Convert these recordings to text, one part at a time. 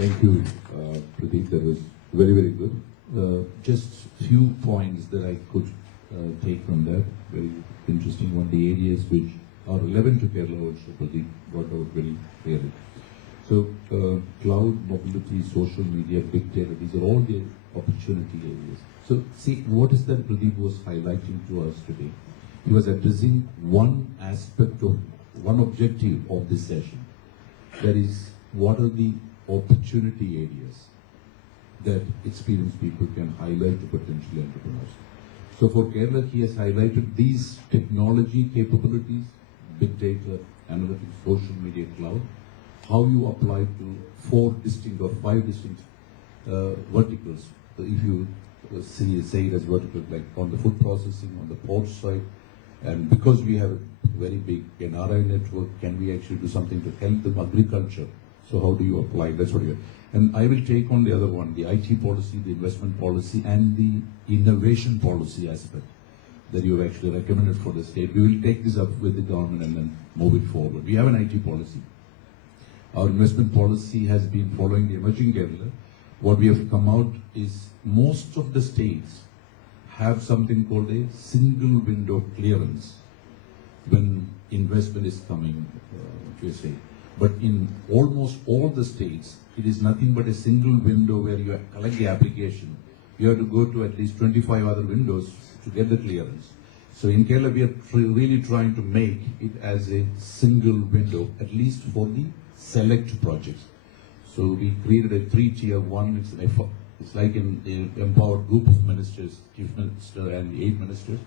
Thank you, Pradeep. That was very, very good. Just few points that I could take from that. Very interesting one. The areas which are relevant to Kerala also, Pradeep brought out very clearly. So, cloud, mobility, social media, big data, these are all the opportunity areas. So, see, what is that Pradeep was highlighting to us today? He was addressing one aspect of, one objective of this session. That is, what are the opportunity areas that experienced people can highlight to potential entrepreneurs. So for Kerala, he has highlighted these technology capabilities, big data, analytics, social media, cloud, how you apply to 4 distinct or 5 distinct verticals. So if you say it as verticals, like on the food processing, on the port side, and because we have a very big NRI network, can we actually do something to help them agriculture? So how do you apply? That's what you. And I will take on the other one, the IT policy, the investment policy, and the innovation policy aspect that you have actually recommended for the state. We will take this up with the government and then move it forward. We have an IT policy. Our investment policy has been following the emerging Kerala. What we have come out is most of the states have something called a single window clearance when investment is coming to a state. But in almost all the states, it is nothing but a single window where you collect the application. You have to go to at least 25 other windows to get the clearance. So in Kerala, we are really trying to make it as a single window, at least for the select projects. So we created a 3-tier one. It's like an empowered group of ministers, chief minister and the 8 ministers,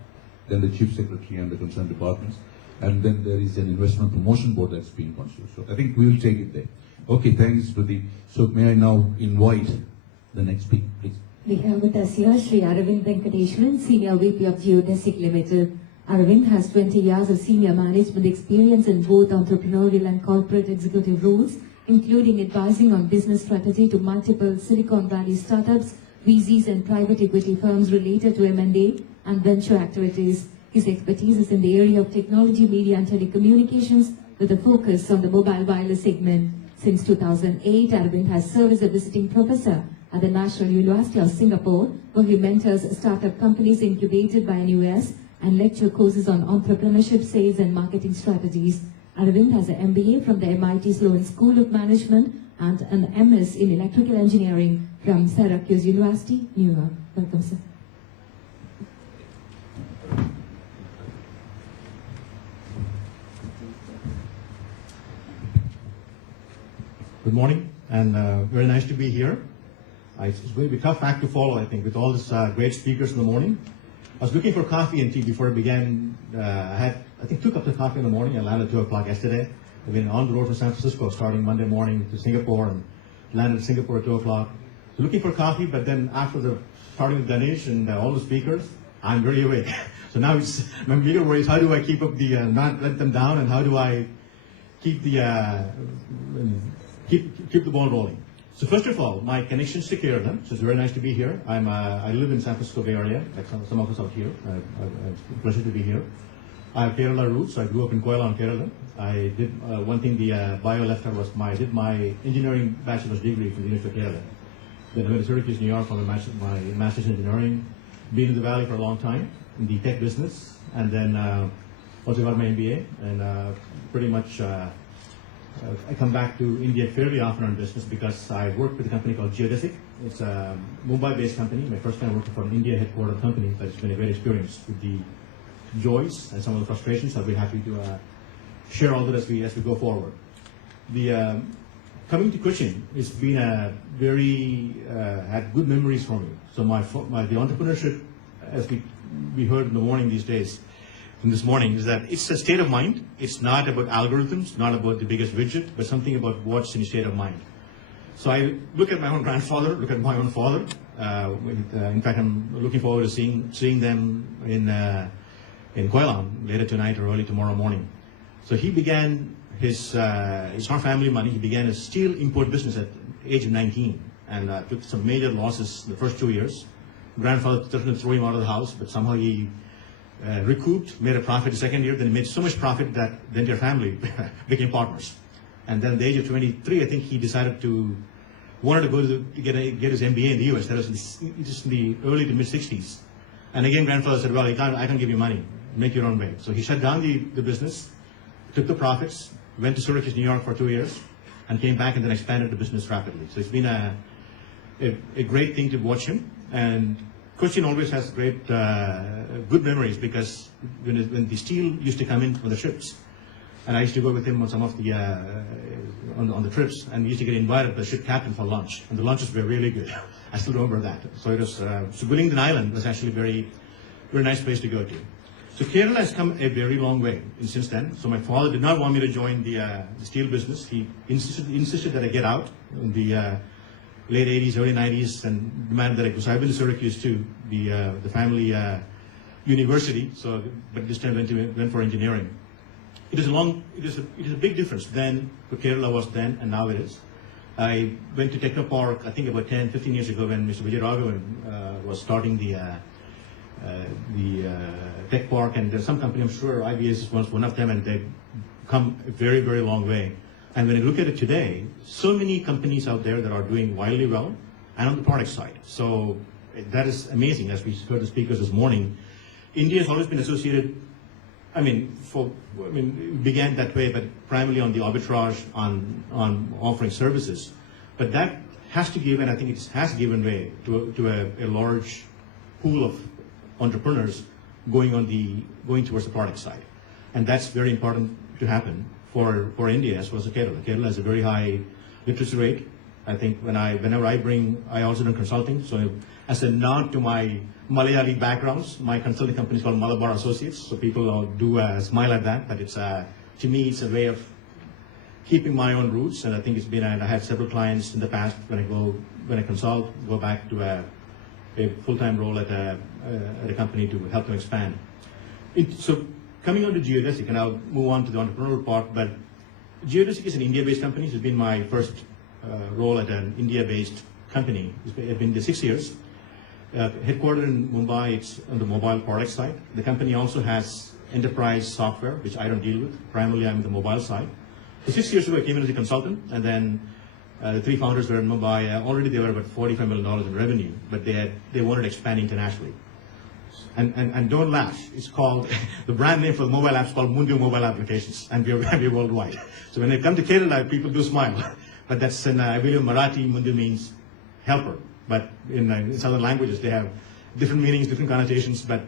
then the chief secretary and the concerned departments. And then there is an investment promotion board that's being constituted. So I think we will take it there. Okay, thanks, Pradeep. So may I now invite the next speaker, please? We have with us here Sri Aravind Venkateshwaran, Senior VP of Geodesic Limited. Aravind has 20 years of senior management experience in both entrepreneurial and corporate executive roles, including advising on business strategy to multiple Silicon Valley startups, VCs and private equity firms related to M&A and venture activities. His expertise is in the area of technology, media and telecommunications with a focus on the mobile wireless segment. Since 2008, Aravind has served as a visiting professor at the National University of Singapore, where he mentors startup companies incubated by NUS and lecture courses on entrepreneurship, sales and marketing strategies. Aravind has an MBA from the MIT Sloan School of Management and an MS in Electrical Engineering from Syracuse University, New York. Welcome, sir. Good morning, and very nice to be here. It's going to be a tough act to follow, I think, with all these great speakers in the morning. I was looking for coffee and tea before I began. I had, I think, 2 cups of coffee in the morning. I landed at 2 o'clock yesterday. I've been on the road from San Francisco starting Monday morning to Singapore and landed in Singapore at 2 o'clock. So looking for coffee, but then after the starting with Ganesh and all the speakers, I'm very awake. So now it's, my bigger worry is how do I keep up the, not let them down, and how do I keep the, keep the ball rolling. So first of all, my connections to Kerala. So it's very nice to be here. I live in San Francisco Bay Area, like some of us out here. It's a pleasure to be here. I have Kerala roots. I grew up in Koilan, Kerala. I did one thing the bio left out was I did my engineering bachelor's degree from the University of Kerala. Then I went to Syracuse, New York for my master's in engineering. Been in the Valley for a long time in the tech business, and then also got my MBA, and pretty much. I come back to India fairly often on business because I work with a company called Geodesic. It's a Mumbai-based company. My first time working for an India headquartered company, but it's been a great experience with the joys and some of the frustrations. I'll be happy to share all that as we go forward. The coming to Cochin, it's been a very had good memories for me. So the entrepreneurship, as we heard in the morning these days. This morning is that it's a state of mind. It's not about algorithms, not about the biggest widget, but something about what's in a state of mind. So I look at my own grandfather, look at my own father. In fact, I'm looking forward to seeing them in Koilan later tonight or early tomorrow morning. So he began his, it's not family money, he began a steel import business at the age of 19 and took some major losses the first 2 years. Grandfather threatened to throw him out of the house, but somehow he recouped, made a profit the second year, then he made so much profit that the entire family became partners. And then at the age of 23, I think he decided to wanted to go to get his MBA in the US. That was just in the early to mid 60s. And again, grandfather said, well, I can't give you money. Make your own way. So he shut down the business, took the profits, went to Syracuse, New York for 2 years, and came back and then expanded the business rapidly. So it's been a great thing to watch him. And Cochin always has great, good memories, because when the steel used to come in on the ships, and I used to go with him on some of the on the trips, and we used to get invited by the ship captain for lunch, and the lunches were really good. I still remember that. So it was so Willingdon Island was actually a very nice place to go to. So Kerala has come a very long way since then. So my father did not want me to join the steel business. He insisted that I get out in the late 80s, early 90s, and demanded that I go. So I've been to Syracuse too, the family university. So, but this time went for engineering. It is a big difference then for Kerala was then and now it is. I went to Technopark, I think about 10, 15 years ago when Mr. Vijay Raghavan was starting the tech park, and there's some company, I'm sure IBS was one of them, and they've come a very, very long way. And when you look at it today, so many companies out there that are doing wildly well, and on the product side. So that is amazing. As we heard the speakers this morning, India has always been associated, it began that way, but primarily on the arbitrage, on offering services. But that has to give, and I think it has given way to a large pool of entrepreneurs going towards the product side. And that's very important to happen for India as well as Kerala. Kerala has a very high literacy rate. I think whenever I also do consulting, so as a nod to my Malayali backgrounds, my consulting company is called Malabar Associates, so people do smile at that, but it's to me it's a way of keeping my own roots, and I think I had several clients in the past when I consult, go back to a full-time role at a company to help them expand. So coming on to Geodesic, and I'll move on to the entrepreneurial part, but Geodesic is an India-based company. It's been my first role at an India-based company. It's been there 6 years. Headquartered in Mumbai, it's on the mobile product side. The company also has enterprise software, which I don't deal with. Primarily, I'm on the mobile side. So 6 years ago, I came in as a consultant, and then the three founders were in Mumbai. Already they were about $45 million in revenue, but they wanted to expand internationally. And don't laugh. It's called, the brand name for the mobile app is called Mundu Mobile Applications, and we're worldwide. So when they come to Kerala, people do smile. But that's I believe Marathi, Mundu means helper. But in southern languages, they have different meanings, different connotations, but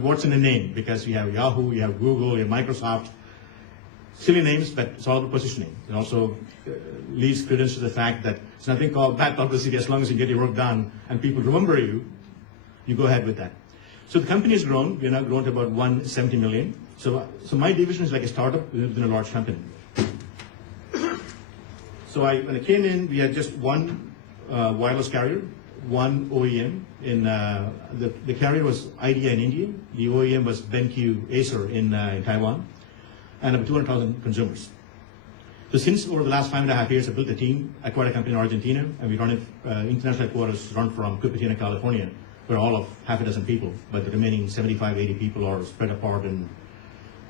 what's in the name? Because you have Yahoo, you have Google, you have Microsoft. Silly names, but it's all about positioning. It also leads credence to the fact that it's nothing called bad publicity as long as you get your work done and people remember you go ahead with that. So the company has grown. We're now grown to about 170 million. So my division is like a startup within a large company. So when I came in, we had just one wireless carrier, one OEM. The carrier was Idea in India. The OEM was BenQ Acer in Taiwan, and about 200,000 consumers. So since over the last 5.5 years, I built a team, acquired a company in Argentina, and we run it, international headquarters run from Cupertino, California. We're all of half a dozen people, but the remaining 75, 80 people are spread apart in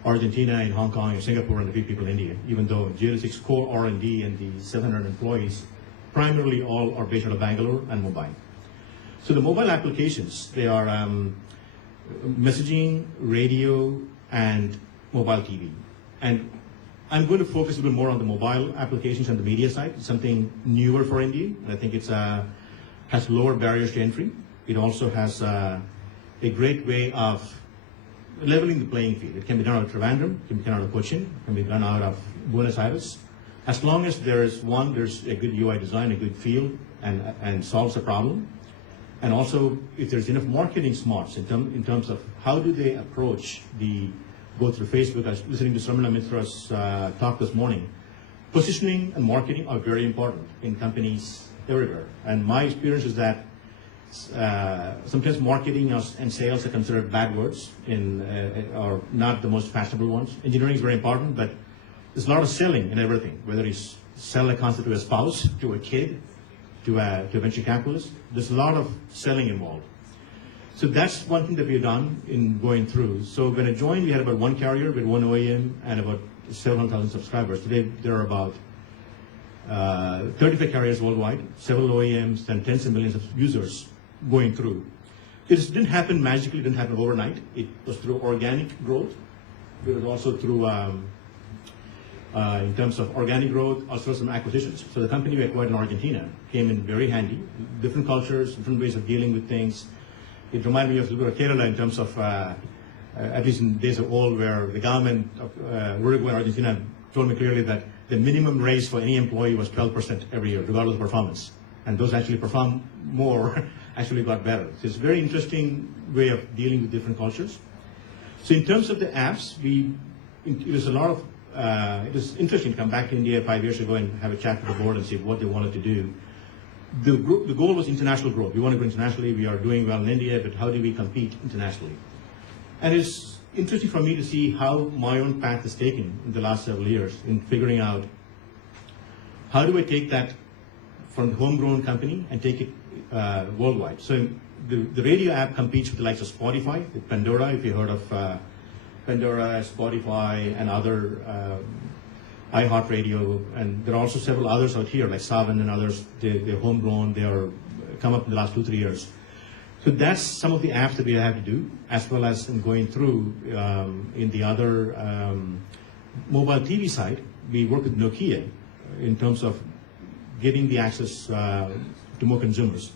Argentina, in Hong Kong, in Singapore, and a few people in India, even though Geodesic's core R&D and the 700 employees, primarily all are based out of Bangalore and Mumbai. So the mobile applications, they are messaging, radio, and mobile TV. And I'm going to focus a little more on the mobile applications and the media side. It's something newer for India, and I think it has lower barriers to entry. It also has a great way of leveling the playing field. It can be done out of Trivandrum, it can be done out of Cochin, it can be done out of Buenos Aires. As long as there's a good UI design, a good feel, and solves a problem. And also, if there's enough marketing smarts in terms of how do they approach go through Facebook. I was listening to Sarmila Mitra's talk this morning. Positioning and marketing are very important in companies everywhere. And my experience is that sometimes marketing and sales are considered bad words or not the most fashionable ones. Engineering is very important, but there's a lot of selling in everything, whether you sell a concept to a spouse, to a kid, to a venture capitalist. There's a lot of selling involved. So that's one thing that we've done in going through. So when I joined, we had about one carrier with one OEM and about 700,000 subscribers. Today, there are about 35 carriers worldwide, several OEMs, and tens of millions of users going through. It didn't happen magically, it didn't happen overnight. It was through organic growth. It was also through, in terms of organic growth, also some acquisitions. So the company we acquired in Argentina came in very handy. Different cultures, different ways of dealing with things. It reminded me of a little bit of Kerala in terms of, at least in days of old, where the government of Uruguay and Argentina told me clearly that the minimum raise for any employee was 12% every year, regardless of performance. And those actually perform more actually got better. So it's a very interesting way of dealing with different cultures. So in terms of the apps, it was a lot of, it was interesting to come back to India 5 years ago and have a chat with the board and see what they wanted to do. The goal was international growth. We want to grow internationally. We are doing well in India, but how do we compete internationally? And it's interesting for me to see how my own path is taken in the last several years in figuring out how do I take that from the homegrown company and take it worldwide. So the radio app competes with the likes of Spotify, with Pandora, if you heard of Pandora, Spotify, and other iHeartRadio, and there are also several others out here, like Savan and others. They're homegrown, they are come up in the last 2-3 years. So that's some of the apps that we have to do, as well as in going through in the other mobile TV side, we work with Nokia in terms of getting the access to more consumers.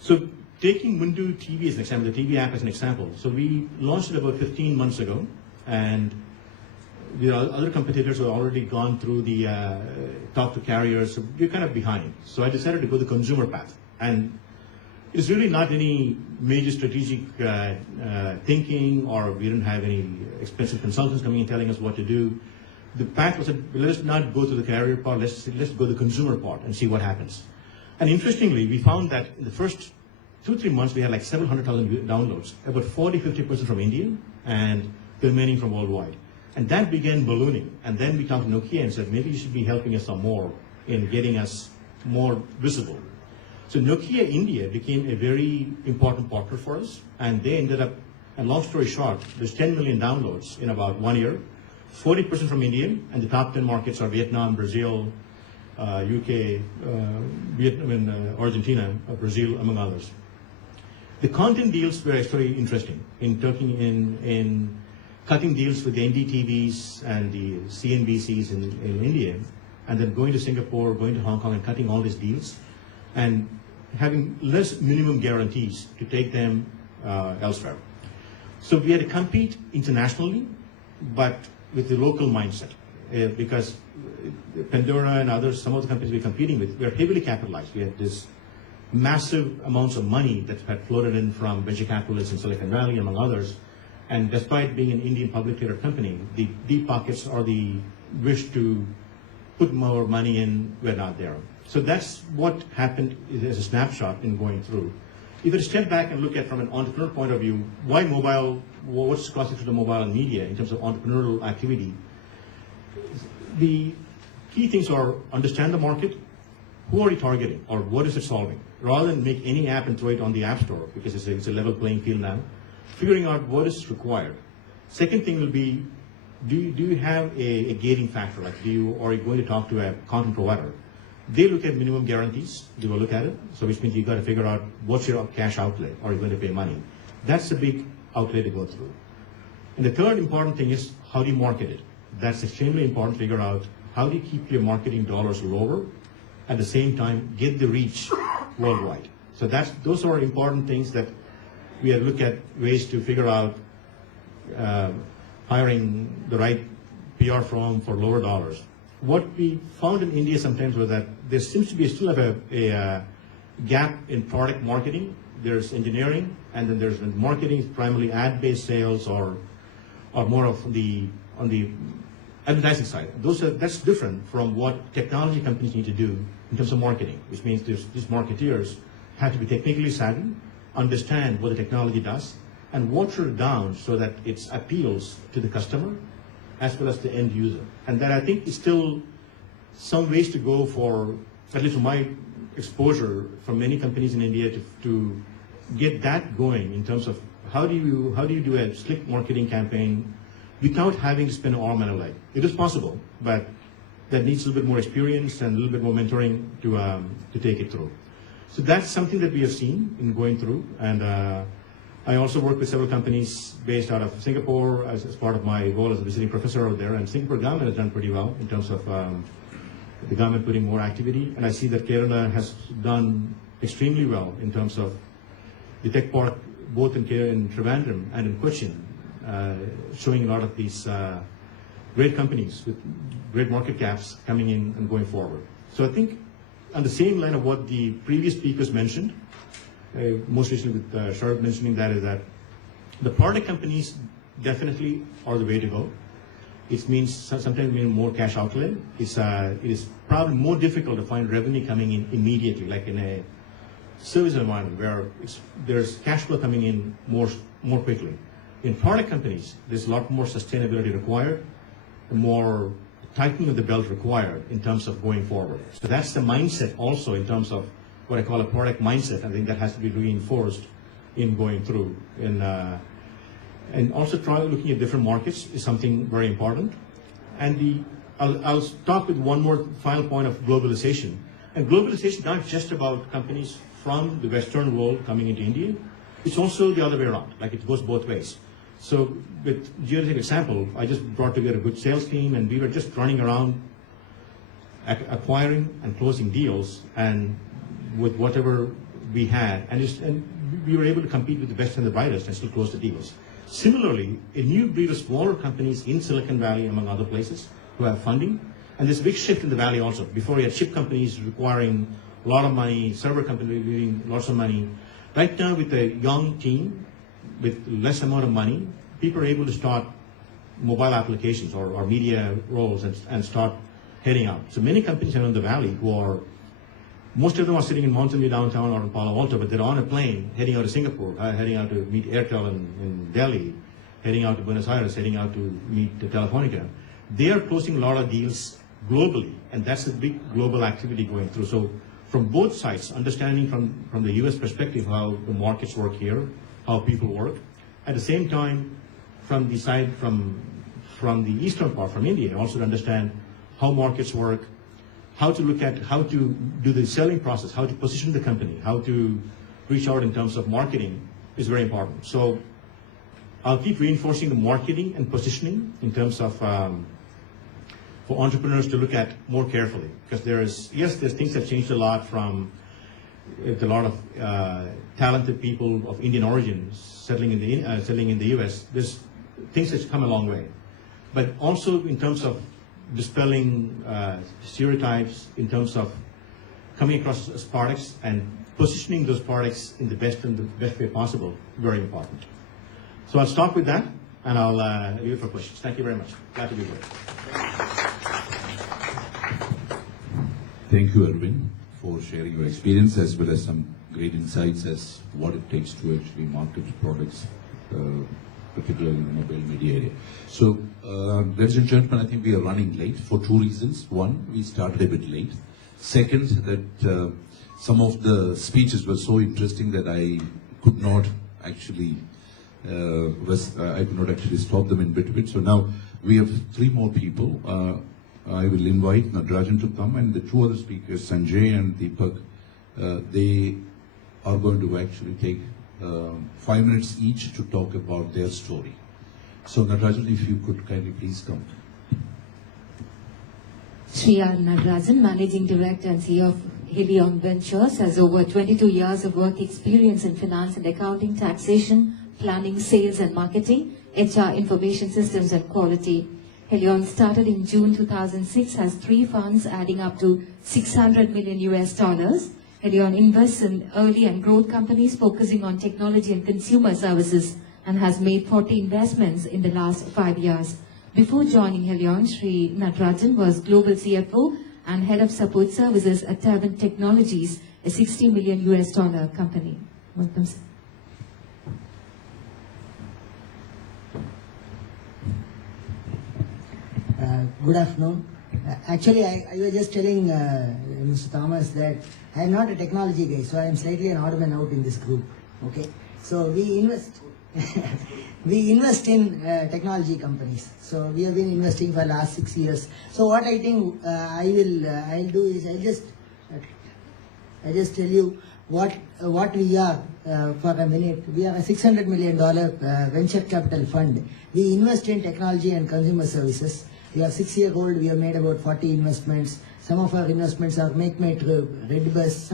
So taking Windows TV as an example, the TV app as an example. So we launched it about 15 months ago, and the other competitors have already gone through the talk to carriers, so we're kind of behind. So I decided to go the consumer path. And it's really not any major strategic thinking, or we didn't have any expensive consultants coming and telling us what to do. The path was that let's not go to the carrier part, let's go to the consumer part and see what happens. And interestingly, we found that in the first 2-3 months, we had like 700,000 downloads, about 40-50% from India, and the remaining from worldwide. And that began ballooning. And then we talked to Nokia and said, maybe you should be helping us some more in getting us more visible. So Nokia India became a very important partner for us, and they ended up, and long story short, there's 10 million downloads in about 1 year, 40% from India, and the top 10 markets are Vietnam, Brazil, UK, Vietnam, and Argentina, Brazil, among others. The content deals were actually interesting in cutting deals with the NDTVs and the CNBCs in India, and then going to Singapore, going to Hong Kong, and cutting all these deals, and having less minimum guarantees to take them elsewhere. So we had to compete internationally, but with the local mindset, because Pandora and others, some of the companies we're competing with, we're heavily capitalized. We had this massive amounts of money that had floated in from venture capitalists in Silicon Valley, among others. And despite being an Indian public traded company, the deep pockets or the wish to put more money in were not there. So that's what happened as a snapshot in going through. If you step back and look at from an entrepreneur point of view, why mobile, what's crossing through the mobile and media in terms of entrepreneurial activity? The key things are understand the market, who are you targeting, or what is it solving? Rather than make any app and throw it on the app store, because it's a level playing field now, figuring out what is required. Second thing will be, do you have a gating factor? Like, are you going to talk to a content provider? They look at minimum guarantees. They will look at it. So which means you got to figure out what's your cash outlay. Are you going to pay money? That's a big outlay to go through. And the third important thing is how do you market it? That's extremely important to figure out how do you keep your marketing dollars lower, at the same time get the reach worldwide. So those are important things that we have looked at ways to figure out hiring the right PR firm for lower dollars. What we found in India sometimes was that there seems to be still have a gap in product marketing. There's engineering, and then there's marketing, primarily ad-based sales or more of on the advertising side. That's different from what technology companies need to do in terms of marketing, which means these marketeers have to be technically savvy, understand what the technology does, and water it down so that it appeals to the customer as well as the end user. And that I think is still some ways to go for, at least from my exposure from many companies in India, to get that going in terms of how do you do a slick marketing campaign without having to spend an arm and a leg. It is possible, but that needs a little bit more experience and a little bit more mentoring to take it through. So that's something that we have seen in going through. And I also work with several companies based out of Singapore as part of my role as a visiting professor over there. And Singapore government has done pretty well in terms of the government putting more activity. And I see that Kerala has done extremely well in terms of the tech park, both in Trivandrum and in Cochin, showing a lot of these great companies with great market caps coming in and going forward. So I think on the same line of what the previous speakers mentioned, most recently with Sharad mentioning that, is that the product companies definitely are the way to go. It means sometimes more cash outlay. It is probably more difficult to find revenue coming in immediately, like in a service environment where there's cash flow coming in more quickly. In product companies, there's a lot more sustainability required, more tightening of the belt required in terms of going forward. So that's the mindset also in terms of what I call a product mindset. I think that has to be reinforced in going through. And also looking at different markets is something very important. And I'll start with one more final point of globalization. And globalization is not just about companies from the Western world coming into India. It's also the other way around, like it goes both ways. So with Geodetic example, I just brought together a good sales team and we were just running around acquiring and closing deals and with whatever we had, and we were able to compete with the best and the brightest and still close the deals. Similarly, a new breed of smaller companies in Silicon Valley, among other places, who have funding, and there's a big shift in the valley also. Before we had chip companies requiring a lot of money, server companies needing lots of money. Right now, with a young team, with less amount of money, people are able to start mobile applications or media roles and start heading out. So many companies around the valley who are, most of them are sitting in Mountain View downtown or in Palo Alto, but they're on a plane heading out to Singapore, heading out to meet Airtel in Delhi, heading out to Buenos Aires, heading out to meet Telefonica. They are closing a lot of deals globally, and that's a big global activity going through. So from both sides, understanding from the US perspective how the markets work here, how people work. At the same time, from the side from the eastern part, from India, also to understand how markets work, how to look at how to do the selling process, how to position the company, how to reach out in terms of marketing is very important. So I'll keep reinforcing the marketing and positioning in terms of for entrepreneurs to look at more carefully, because there's things that changed a lot from a lot of talented people of Indian origin settling in the US. There's things that's come a long way, but also in terms of dispelling stereotypes, in terms of coming across as products and positioning those products in the best way possible, very important. So I'll stop with that and I'll leave it for questions. Thank you very much. Glad to be here. Thank you, Arvind, for sharing your experience as well as some great insights as what it takes to actually market products, particularly in the mobile media area. So, ladies and gentlemen, I think we are running late for two reasons. One, we started a bit late. Second, that some of the speeches were so interesting that I could not actually stop them in between. So now we have three more people. I will invite Natarajan to come, and the two other speakers, Sanjay and Deepak, they are going to actually take 5 minutes each to talk about their story. So Natarajan, if you could kindly please come. Sri R. Natarajan, Managing Director and CEO of Helion Ventures, has over 22 years of work experience in finance and accounting, taxation, planning, sales and marketing, HR, information systems and quality. Helion started in June 2006, has 3 funds adding up to $600 million. Helion invests in early and growth companies focusing on technology and consumer services and has made 40 investments in the last 5 years. Before joining Helion, Sri Natarajan was Global CFO and Head of Support Services at Tavant Technologies, a $60 million company. Welcome, sir. Good afternoon. Actually, I was just telling Mr. Thomas that I am not a technology guy, so I am slightly an odd man out in this group. Okay, so we invest. we invest in technology companies. So we have been investing for last 6 years. So what I think I'll do is I just tell you what we are for a minute. We are a $600 million venture capital fund. We invest in technology and consumer services. We are 6-year-old. We have made about 40 investments. Some of our investments are Make My Trip, Redbus.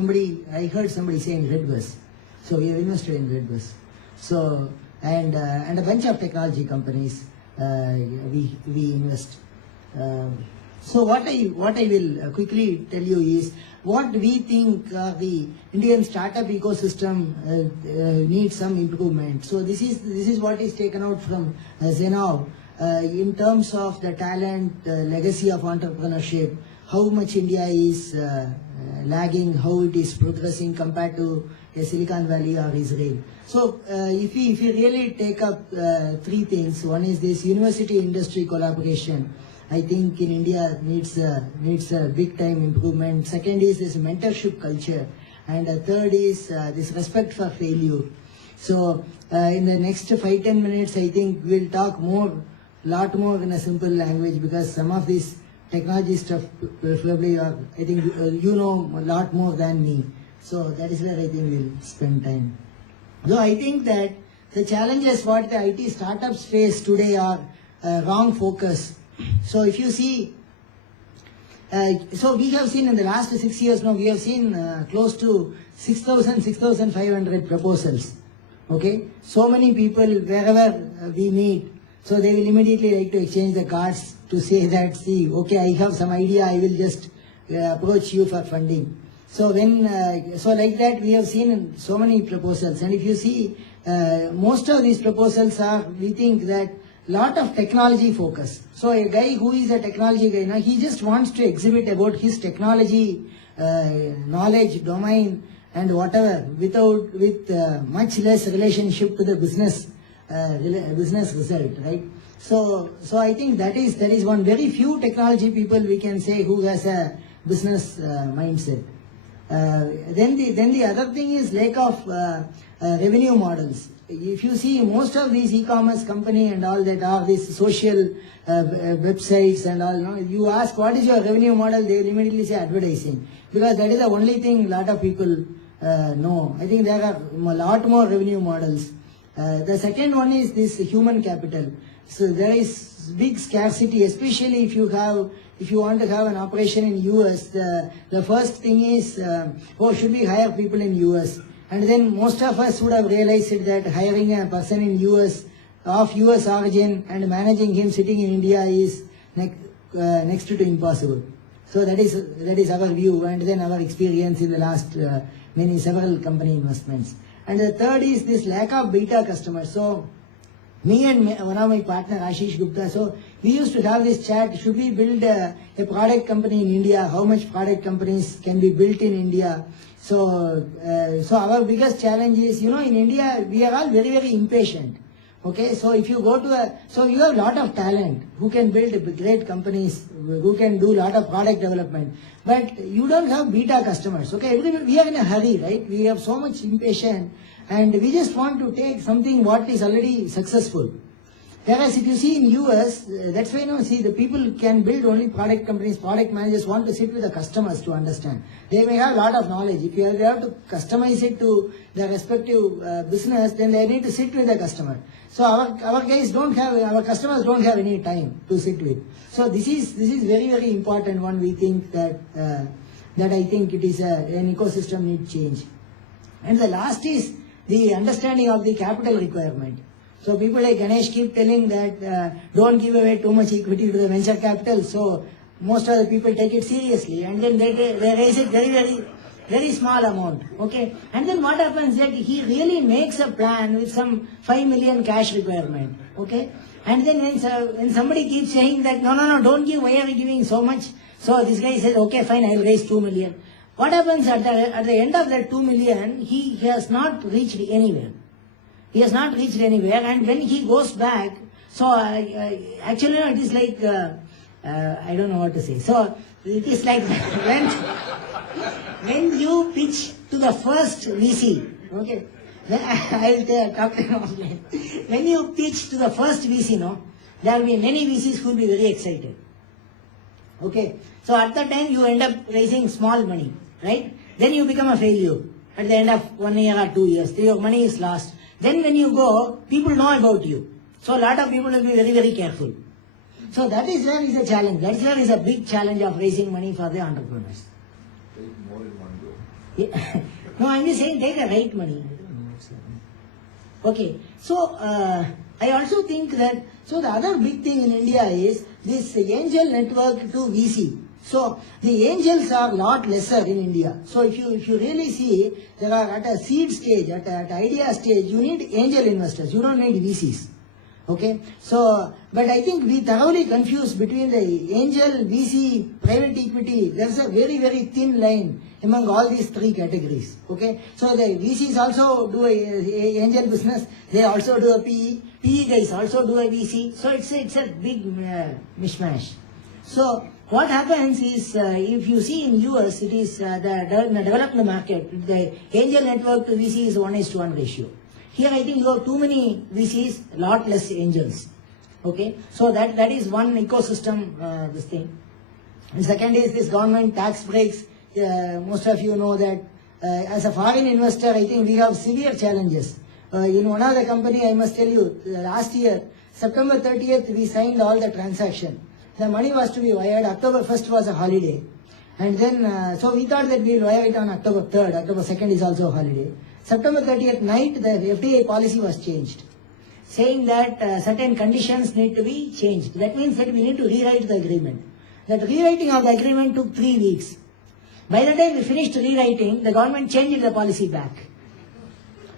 I heard somebody saying Redbus. So we have invested in Redbus. So and a bunch of technology companies we invest. So what I will quickly tell you is what we think the Indian startup ecosystem needs some improvement. So this is what is taken out from Zenov in terms of the talent, the legacy of entrepreneurship, how much India is lagging, how it is progressing compared to Silicon Valley or Israel. So if we really take up 3 things, one is this university industry collaboration. I think in India needs a big time improvement. Second is this mentorship culture, and third is this respect for failure. So in the next 5-10 minutes, I think we'll talk lot more in a simple language, because some of this technology stuff probably I think you know a lot more than me. So that is where I think we'll spend time. So I think that the challenges what the IT startups face today are wrong focus. So if you see, so we have seen in the last 6 years now, we have seen close to 6,500 proposals. Okay, so many people wherever we meet, so they will immediately like to exchange the cards to say that, see, okay, I have some idea, I will just approach you for funding. So so like that we have seen so many proposals, and if you see, most of these proposals are, we think that lot of technology focus. So a guy who is a technology guy, now he just wants to exhibit about his technology knowledge, domain, and whatever, with much less relationship to the business result, right? So I think that is one. Very few technology people we can say who has a business mindset. Then the other thing is lack of revenue models. If you see, most of these e-commerce company and all that are these social websites and all, no? You ask what is your revenue model, they will immediately say advertising, because that is the only thing lot of people know. I think there are a lot more revenue models. The second one is this human capital. So there is big scarcity, especially if you want to have an operation in US. The first thing is, should we hire people in US? And then most of us would have realized that hiring a person in US, of US origin, and managing him sitting in India is next to impossible. So that is our view, and then our experience in the last several company investments. And the third is this lack of beta customers. So me and one of my partner Ashish Gupta, so we used to have this chat, should we build a product company in India? How much product companies can be built in India? So our biggest challenge is, in India, we are all very, very impatient. Okay, so if you go to so you have a lot of talent who can build great companies, who can do a lot of product development, but you don't have beta customers. Okay, we are in a hurry, right? We have so much impatience, and we just want to take something what is already successful. Whereas if you see in US, that's why the people can build only product companies. Product managers want to sit with the customers to understand. They may have a lot of knowledge. If they have to customize it to their respective business, then they need to sit with the customer. So our customers don't have any time to sit with. So this is very, very important one. We think that I think it is an ecosystem need change. And the last is the understanding of the capital requirement. So people like Ganesh keep telling that don't give away too much equity to the venture capital. So most of the people take it seriously, and then they raise it very, very, very small amount. Okay, and then what happens that he really makes a plan with some 5 million cash requirement. Okay, and then when somebody keeps saying that no, don't give. Why are you giving so much? So this guy says, okay, fine, I'll raise 2 million. What happens at the end of that 2 million? He has not reached anywhere. He has not reached anywhere, and when he goes back, so actually it is like, I don't know what to say. So it is like when you pitch to the first VC, okay, I'll talk to you offline. When you pitch to the first VC, no, there will be many VCs who will be very excited. Okay, so at that time you end up raising small money, right? Then you become a failure at the end of 1 year or 2 years. Your money is lost. Then when you go, people know about you. So a lot of people will be very, very careful. So that is where is a challenge. That is where is a big challenge of raising money for the entrepreneurs. Take more in one go. Yeah. No, I'm just saying take the right money. Okay, so I also think that, so the other big thing in India is this angel network to VC. So the angels are a lot lesser in India. So if you really see, there are at a seed stage, at idea stage, you need angel investors. You don't need VCs. Okay, so but I think we thoroughly confuse between the angel, VC, private equity. There's a very, very thin line among all these three categories. Okay, so the VCs also do a angel business. They also do a PE. PE guys also do a VC. So it's a big mishmash. So what happens is, if you see in US, it is the developed market, the angel network to VC is 1:1 ratio. Here I think you have too many VCs, a lot less angels. Okay, so that is one ecosystem, this thing. And second is this government tax breaks. Most of you know that as a foreign investor, I think we have severe challenges. In one of the company, I must tell you, last year, September 30th, we signed all the transaction. The money was to be wired. October 1st was a holiday. And then, so we thought that we will wire it on October 3rd. October 2nd is also a holiday. September 30th night, the FDA policy was changed, saying that certain conditions need to be changed. That means that we need to rewrite the agreement. That rewriting of the agreement took 3 weeks. By the time we finished rewriting, the government changed the policy back.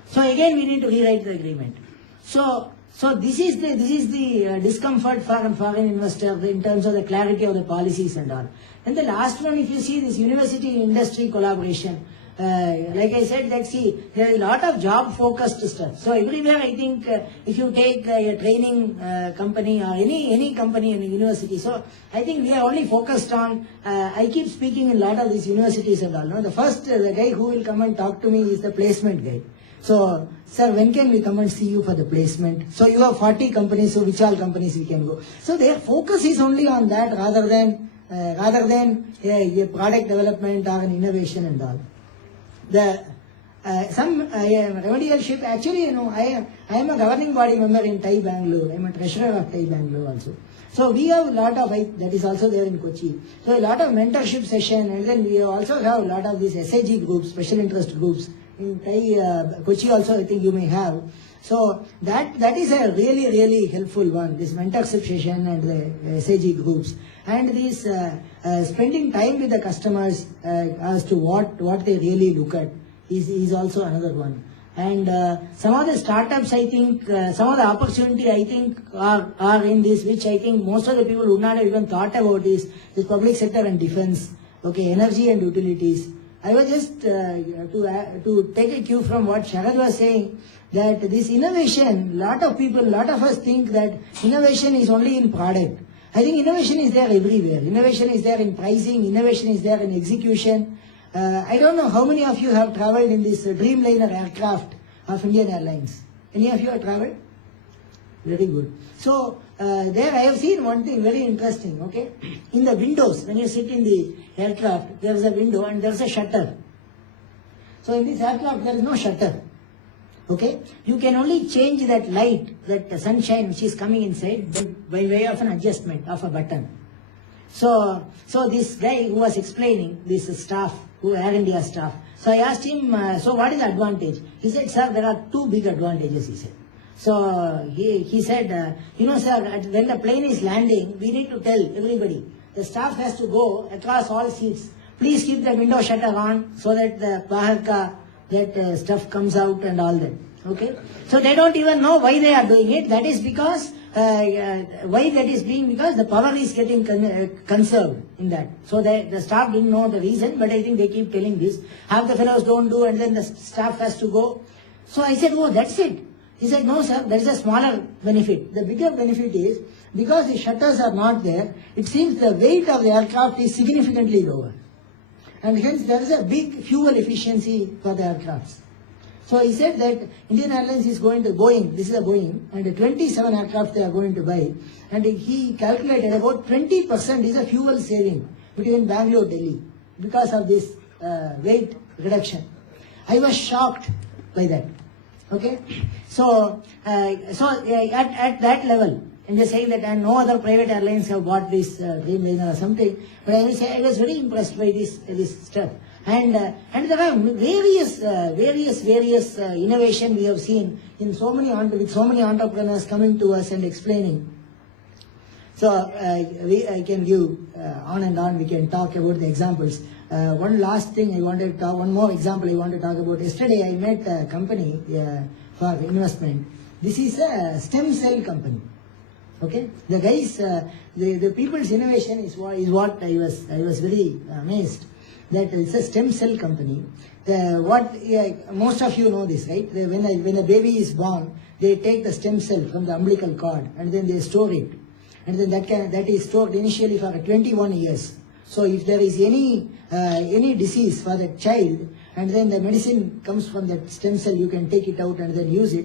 So again, we need to rewrite the agreement. So this is the discomfort for a foreign investor in terms of the clarity of the policies and all. And the last one, if you see this university industry collaboration, like I said, that see, there is a lot of job-focused stuff. So everywhere, I think, if you take a training company or any company in a university, so I think we are only focused on, I keep speaking in a lot of these universities and all. No? The first, the guy who will come and talk to me is the placement guy. So, sir, when can we come and see you for the placement? So you have 40 companies, so which all companies we can go? So their focus is only on that rather than a product development or an innovation and all. Some remedialship, actually, you know, I am a governing body member in TiE Bangalore. I am a treasurer of TiE Bangalore also. So we have a lot of, that is also there in Kochi. So a lot of mentorship session, and then we also have a lot of these SAG groups, special interest groups. In TiE, Kochi also I think you may have. So that is a really, really helpful one, this mentorship session and the SAG groups. And this spending time with the customers as to what they really look at is also another one. And some of the startups, I think, some of the opportunity, I think, are in this, which I think most of the people would not have even thought about is this public sector and defense, okay, energy and utilities. I was just to take a cue from what Sharad was saying, that this innovation, lot of us think that innovation is only in product. I think innovation is there everywhere. Innovation is there in pricing, innovation is there in execution. I don't know how many of you have traveled in this Dreamliner aircraft of Indian Airlines. Any of you have traveled? Very good. So there I have seen one thing very interesting, okay. In the windows, when you sit in the aircraft, there is a window and there is a shutter. So in this aircraft, there is no shutter. Okay, you can only change that light, that sunshine which is coming inside by way of an adjustment of a button. So this guy who was explaining, this staff, Air India staff, so I asked him, so what is the advantage? He said, sir, there are 2 big advantages, he said. So he said, you know, sir, when the plane is landing, we need to tell everybody, the staff has to go across all seats, please keep the window shutter on so that the bahar ka, that stuff comes out and all that. Okay, so they don't even know why they are doing it. That is because why that is being, because the power is getting conserved in that. So the staff didn't know the reason, but I think they keep telling this. Half the fellows don't do, and then the staff has to go. So I said, oh, that's it. He said, no, sir, there is a smaller benefit. The bigger benefit is because the shutters are not there. It seems the weight of the aircraft is significantly lower. And hence there is a big fuel efficiency for the aircrafts. So he said that Indian Airlines is going to Boeing, this is a Boeing, and 27 aircraft they are going to buy. And he calculated about 20% is a fuel saving between Bangalore and Delhi because of this weight reduction. I was shocked by that. Okay, so at that level, and just saying that and no other private airlines have bought this Dreamliner or something, but I will say I was very impressed by this stuff. And there are various innovation we have seen in with so many entrepreneurs coming to us and explaining. So I can give on and on. We can talk about the examples. One last thing I wanted to talk. One more example I want to talk about. Yesterday I met a company for investment. This is a stem cell company. Okay, the guys, the people's innovation is what I was very amazed. That it's a stem cell company. Most of you know this, right? When a baby is born, they take the stem cell from the umbilical cord and then they store it, and then that is stored initially for 21 years. So if there is any disease for the child, and then the medicine comes from that stem cell, you can take it out and then use it.